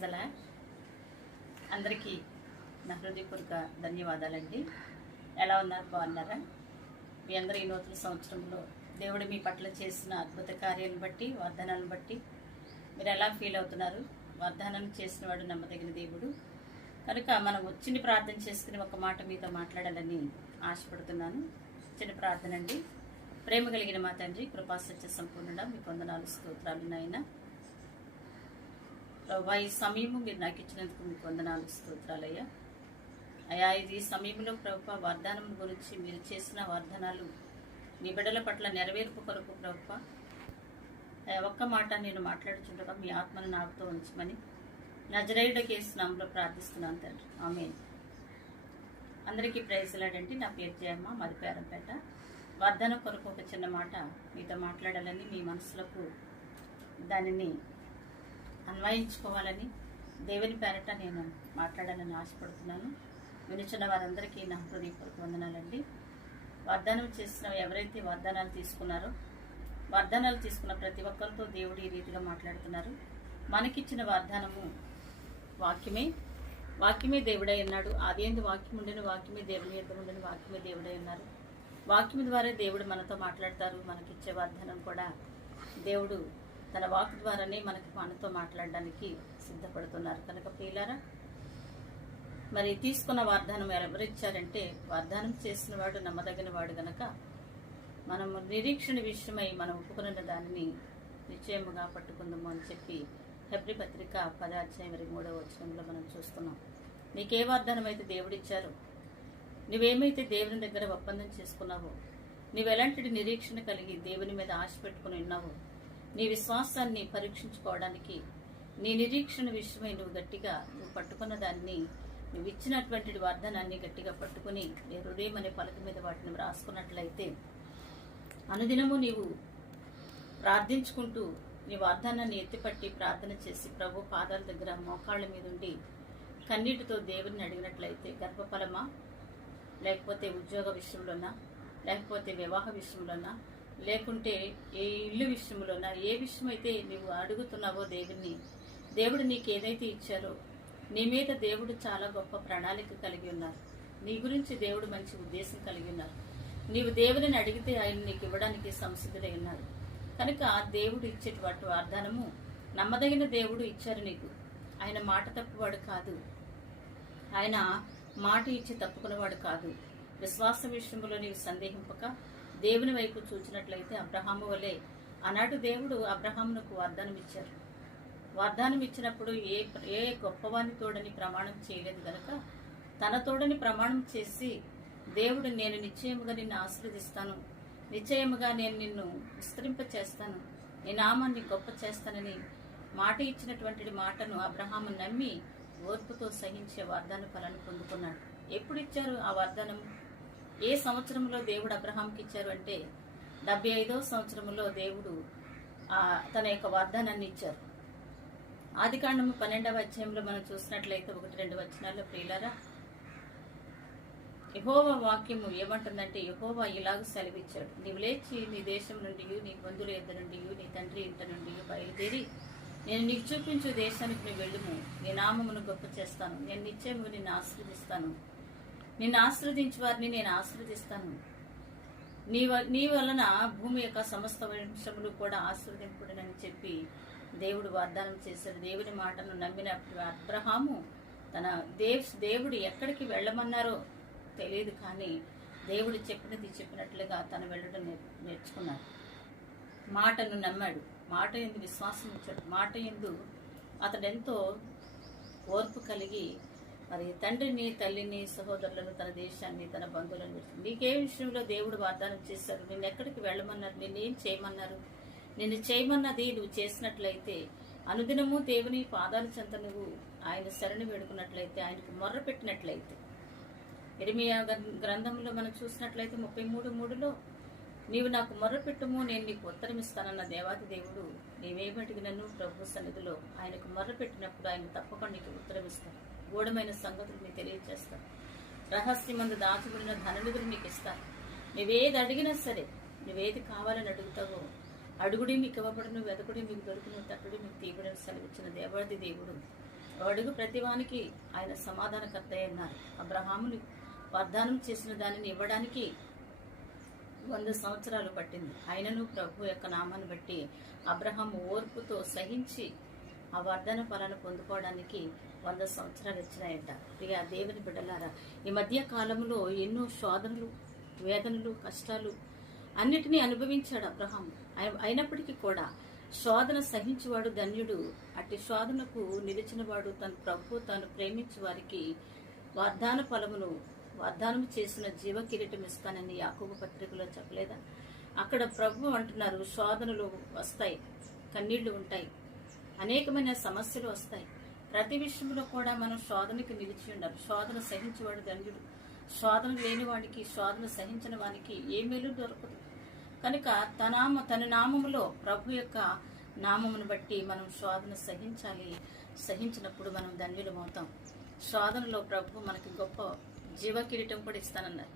అసలు అందరికీ నా హృదయపూర్వక ధన్యవాదాలండి. ఎలా ఉన్నారు? బాగున్నారా? మీ అందరూ ఈ నూతన సంవత్సరంలో దేవుడు మీ పట్ల చేసిన అద్భుత కార్యాలను బట్టి, వాగ్దానాలను బట్టి మీరు ఎలా ఫీల్ అవుతున్నారు? వాగ్దానం చేసిన వాడు నమ్మదగిన దేవుడు కనుక మనం వచ్చిన ప్రార్థన చేసుకుని ఒక మాట మీతో మాట్లాడాలని ఆశపడుతున్నాను. చిన్న ప్రార్థన అండి. ప్రేమ కలిగిన మా తండ్రి, కృపా సత్య సంపూర్ణుడా, మీకు వందనాలు, స్తోత్రాలు నాయన. ప్రభా, ఈ సమయము మీరు నాకు ఇచ్చినందుకు మీకు వందనాలు, స్తోత్రాలయ్యా. అయ్యా, ఇది సమయంలో ప్రభా వాగ్దానం గురించి మీరు చేసిన వాగ్దానాలు మీ బిడ్డల పట్ల నెరవేర్పు కొరకు ప్రభా ఒక్క మాట నేను మాట్లాడుచుండగా మీ ఆత్మను నాకుతో ఉంచమని నజరేయుడ కేసు నామములో ప్రార్థిస్తున్నాను తండ్రి. ఆమేన్. అందరికీ ప్రైజ్లాడండి. నా పేరు జయమ్మ, మదిపేరంపేట. వాగ్దానం కొరకు ఒక చిన్న మాట మీతో మాట్లాడాలని, మీ మనసులకు దానిని అన్వయించుకోవాలని దేవుని పేరట నేను మాట్లాడాలని ఆశపడుతున్నాను. వినిచిన వారందరికీ నా హృదయపూర్వక వందనాలండి. వాగ్దానం చేసిన ఎవరైతే వాగ్దానాలు తీసుకున్నారో, వాగ్దానాలు తీసుకున్న ప్రతి ఒక్కరితో దేవుడు ఈ రీతిగా మాట్లాడుతున్నారు. మనకిచ్చిన వాగ్దానము వాక్యమే దేవుడై ఉన్నాడు. ఆదియందు వాక్యం ఉండని, వాక్యమే దేవుని యొద్ద ఉండని, వాక్యమే దేవుడై ఉన్నారు. వాక్యం ద్వారా దేవుడు మనతో మాట్లాడతారు. మనకిచ్చే వాగ్దానం కూడా దేవుడు తన వాక్ ద్వారానే మనతో మాట్లాడడానికి సిద్ధపడుతున్నారు. కనుక ప్రియులారా, మరి తీసుకున్న వాగ్దానం ఎవరిచ్చారంటే వాగ్దానం చేసిన వాడు నమ్మదగిన వాడు గనక మనము నిరీక్షణ విషయమై మనం ఒప్పుకున్న దానిని నిశ్చయముగా పట్టుకుందాము అని చెప్పి హెబ్రీ పత్రిక 10:3 మనం చూస్తున్నాం. నీకే వాగ్దానం అయితే దేవుడిచ్చారో, నువ్వేమైతే దేవుని దగ్గర ఒప్పందం చేసుకున్నావో, నువ్వెలాంటి నిరీక్షణ కలిగి దేవుని మీద ఆశ పెట్టుకుని ఉన్నావో, నీ విశ్వాసాన్ని పరీక్షించుకోవడానికి నీ నిరీక్షణ విషయమై నువ్వు పట్టుకున్న దాన్ని, నువ్వు ఇచ్చినటువంటి వాగ్దానాన్ని గట్టిగా పట్టుకుని నీ హృదయం అనే పలక మీద వాటిని రాసుకున్నట్లయితే అనుదినము నీవు ప్రార్థించుకుంటూ నీ వాగ్దానాన్ని ఎత్తిపట్టి ప్రార్థన చేసి ప్రభు పాదాల దగ్గర మోకాళ్ళ మీద ఉండి కన్నీటితో దేవుడిని అడిగినట్లయితే గర్భఫలమా, లేకపోతే ఉద్యోగ విషయంలోనా, లేకపోతే వివాహ విషయంలోనా, లేకుంటే ఏ ఇల్లు విషయంలోనా, ఏ విషయమైతే నువ్వు అడుగుతున్నావో దేవుడు నీకు ఏదైతే ఇచ్చారో, నీ మీద దేవుడు చాలా గొప్ప ప్రణాళిక కలిగి ఉన్నారు. నీ గురించి దేవుడు మంచి ఉద్దేశం కలిగి ఉన్నారు. నీవు దేవుడిని అడిగితే ఆయన నీకు ఇవ్వడానికి సంసిద్ధుడై ఉన్నారు. కనుక దేవుడు ఇచ్చేటువంటి వాగ్దానము నమ్మదగిన దేవుడు ఇచ్చారు నీకు. ఆయన మాట తప్పువాడు కాదు. ఆయన మాట ఇచ్చి తప్పుకునేవాడు కాదు. విశ్వాస విషయంలో నీవు సందేహింపక దేవుని వైపు చూచినట్లయితే అబ్రహాము వలె ఆనాడు దేవుడు అబ్రహామునకు వాగ్దానం ఇచ్చారు. వాగ్దానం ఇచ్చినప్పుడు ఏ గొప్పవాని తోడని ప్రమాణం చేయలేదు గనక తన తోడని ప్రమాణం చేసి దేవుడు, నేను నిశ్చయముగా నిన్ను ఆశీర్వదిస్తాను, నిశ్చయముగా నేను నిన్ను విస్తరింప చేస్తాను, నీ నామాన్ని గొప్ప చేస్తానని మాట ఇచ్చినటువంటి మాటను అబ్రహాము నమ్మి ఓర్పుతో సహించే వాగ్దాన ఫలాన్ని పొందుకున్నాడు. ఎప్పుడు ఇచ్చారు ఆ వాగ్దానం? ఏ సంవత్సరంలో దేవుడు అబ్రహాంకి ఇచ్చారు అంటే 75వ సంవత్సరంలో దేవుడు తన యొక్క వాగ్దానాన్ని ఇచ్చారు. ఆదికాండము 12వ అధ్యాయంలో మనం చూసినట్లయితే 1-2 వచనాల్లో, ప్రియులారా, యెహోవా వాక్యము ఏమంటుందంటే, యెహోవా ఇలాగ సెలవిచ్చాడు, నీవు లేచి నీ దేశం నుండి, నీ బంధువుల యొద్ద నుండి, నీ తండ్రి ఇంట నుండి బయలుదేరి నేను నీకు చూపించే దేశానికి నువ్వు వెళ్ళుము, నీ నామమును గొప్ప చేస్తాను, నేను నిశ్చయముగా నిన్ను ఆశీర్వదిస్తాను, నిన్ను ఆశీర్వదించే వారిని నేను ఆశీర్వదిస్తాను, నీ వలన భూమి యొక్క సమస్త వంశములు కూడా ఆశీర్వదింపుడని చెప్పి దేవుడు వాగ్దానం చేశాడు. దేవుని మాటను నమ్మిన అబ్రహాము దేవుడు ఎక్కడికి వెళ్ళమన్నారో తెలియదు, కానీ దేవుడు చెప్పినట్లుగా తను వెళ్ళడం నేర్చుకున్నాడు. మాటను నమ్మాడు, మాట యందు విశ్వాసం ఇచ్చాడు, మాట యందు అతడెంతో ఓర్పు కలిగి మరి తండ్రిని, తల్లిని, సహోదరులను, తన దేశాన్ని, తన బంధువులను నీకే విషయంలో దేవుడు వాగ్దానం చేశారు, నిన్ను ఎక్కడికి వెళ్ళమన్నారు, నిన్నేం చేయమన్నారు, నిన్ను చేయమన్నది నువ్వు చేసినట్లయితే, అనుదినము దేవుని పాదాల చెంత నువ్వు ఆయన శరణి వేడుకున్నట్లయితే, ఆయనకు మొర్ర పెట్టినట్లయితే, ఇర్మియా గ్రంథంలో మనం చూసినట్లయితే 33:3లో నీవు నాకు మొర్రపెట్టుము, నేను నీకు ఉత్తరం ఇస్తానన్న దేవాది దేవుడు నీవేమడిగినను ప్రభు సన్నిధిలో ఆయనకు మొర్రపెట్టినప్పుడు ఆయన తప్పకుండా నీకు ఉత్తరం ఇస్తాడు. గూఢమైన సంగతులు నీకు తెలియజేస్తాడు. రహస్యమందు దాచబడిన ధననిధులు నీకు ఇస్తాను. నువ్వేది అడిగినా సరే, నువ్వేది కావాలని అడుగుతావో అడుగుడి మీకు ఇవ్వబడును, వెదకుడి మీకు దొరుకును, తట్టుడి మీకు తీయబడని సెలవిచ్చిన దేవాది దేవుడు అడుగు ప్రతివానికి ఆయన సమాధానకర్త అన్నారు. అబ్రహాముని వాగ్దానం చేసిన దానిని ఇవ్వడానికి 100 సంవత్సరాలు పట్టింది. ఆయనను ప్రభు యొక్క నామాన్ని బట్టి అబ్రహాము ఓర్పుతో సహించి ఆ వాగ్దాన ఫలాన్ని పొందుకోవడానికి 100 సంవత్సరాలు ఇచ్చినాయంట. ప్రియా దేవుని బిడ్డలారా, ఈ మధ్య కాలంలో ఎన్నో శోధనలు, వేదనలు, కష్టాలు అన్నిటినీ అనుభవించాడు అబ్రహాం. అయినప్పటికీ కూడా శోధన సహించేవాడు ధన్యుడు. అట్టి శోధనకు నిలిచినవాడు తన ప్రభు తాను ప్రేమించే వారికి వాగ్దాన ఫలమును వాగ్దానం చేసిన జీవ కిరీటం ఇస్తానని యాకోబు పత్రికలో చెప్పలేదా? అక్కడ ప్రభు అంటున్నారు, శోధనలు వస్తాయి, కన్నీళ్లు ఉంటాయి, అనేకమైన సమస్యలు వస్తాయి. ప్రతి విషయంలో కూడా మనం శోధనకి నిలిచి ఉండాలి. శోధన సహించేవాడు ధన్యుడు. శోధన లేని వాడికి, శోధన సహించిన వానికి ఏ మేలు దొరకదు. కనుక తన నామములో ప్రభు యొక్క నామమును బట్టి మనం శోధన సహించాలి. సహించినప్పుడు మనం ధన్యులమవుతాం. శోధనలో ప్రభు మనకి గొప్ప జీవ కిరీటం కూడా ఇస్తానన్నారు.